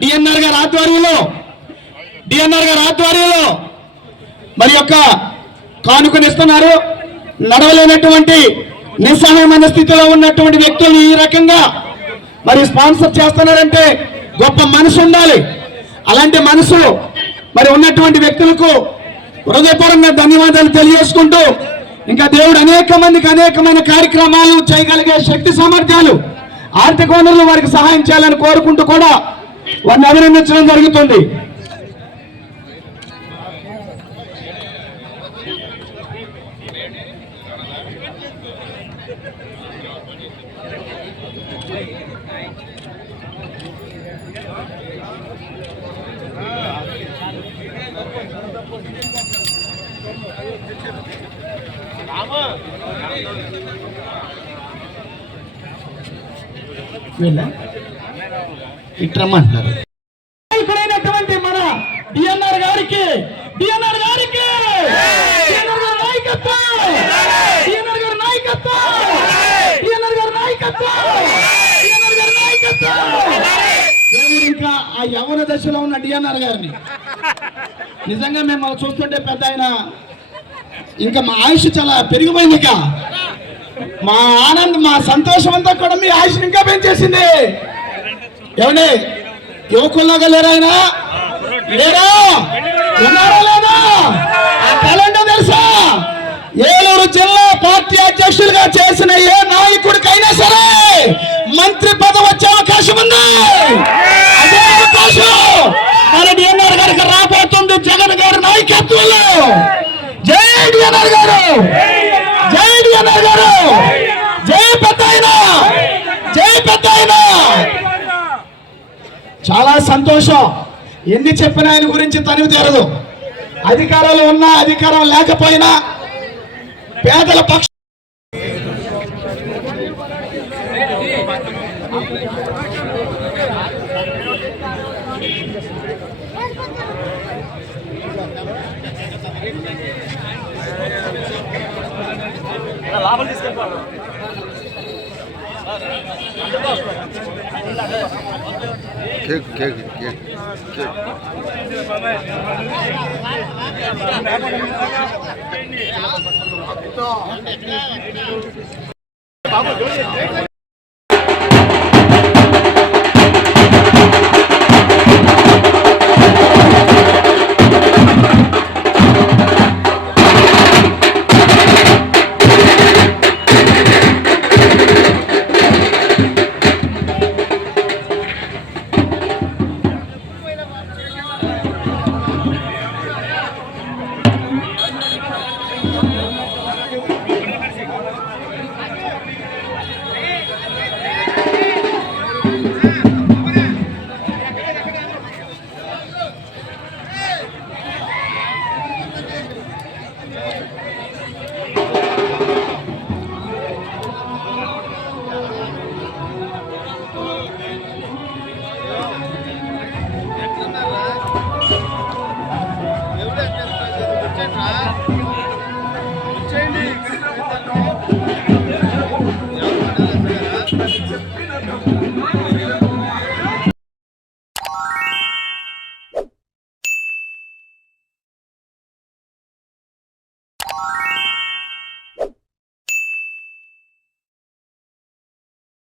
DNR గారి ఆధ్వర్యంలో మరి యొక్క కానుకనిస్తున్నారు. నడవలేనటువంటి నిస్సహాయమైన స్థితిలో ఉన్నటువంటి వ్యక్తులు ఈ రకంగా మరి స్పాన్సర్ చేస్తున్నారంటే గొప్ప మనసు ఉండాలి. అలాంటి మనసు మరి ఉన్నటువంటి వ్యక్తులకు హృదయపూర్వకంగా ధన్యవాదాలు తెలియజేసుకుంటూ, ఇంకా దేవుడు అనేక మందికి అనేకమైన కార్యక్రమాలు చేయగలిగే శక్తి సామర్థ్యాలు, ఆర్థిక వనరులు వారికి సహాయం చేయాలని కోరుకుంటూ కూడా వారిని అభినందించడం జరుగుతుంది. ఇట్రమ్మంటారు ఇక్కడైనటువంటి మన డిఎన్ఆర్ గారికి దేవుడు ఇంకా ఆ యవ్వన దశలో ఉన్న డిఎన్ఆర్ గారిని నిజంగా మేము చూస్తుంటే పెద్ద ఆయన ఇంకా మా ఆయుష్ చాలా పెరిగిపోయింది. ఇక మా ఆనందం మా సంతోషం అంతా కూడా మీ ఆయుష్ని ఇంకా పెంచేసింది. ఏమండి యువకుల్లాగా లేరా ఆయన? లేరా? ఉన్నారా లేదా? ఆ టాలెంట్ తెలుసా? ఏలూరు జిల్లా పార్టీ అధ్యక్షులుగా చేసిన ఏ నాయకుడికైనా సరే మంత్రి పదవి వచ్చే అవకాశం ఉంది. అదే అవకాశం మన డిఎన్ఆర్ గారికి రాబోతుంది జగన్ గారి నాయకత్వంలో. జై డిఎన్ఆర్ గారు, జై డిఎన్ఆర్ గారు, జై పెద్దాయన, జై పెద్దాయన. చాలా సంతోషం. ఎన్ని చెప్పినా ఆయన గురించి తనివి తీరదు. అధికారాలు ఉన్నా అధికారం లేకపోయినా పేదల పక్ష లాభం తీసుకెళ్ళిపోవాలి. చెప్పండి.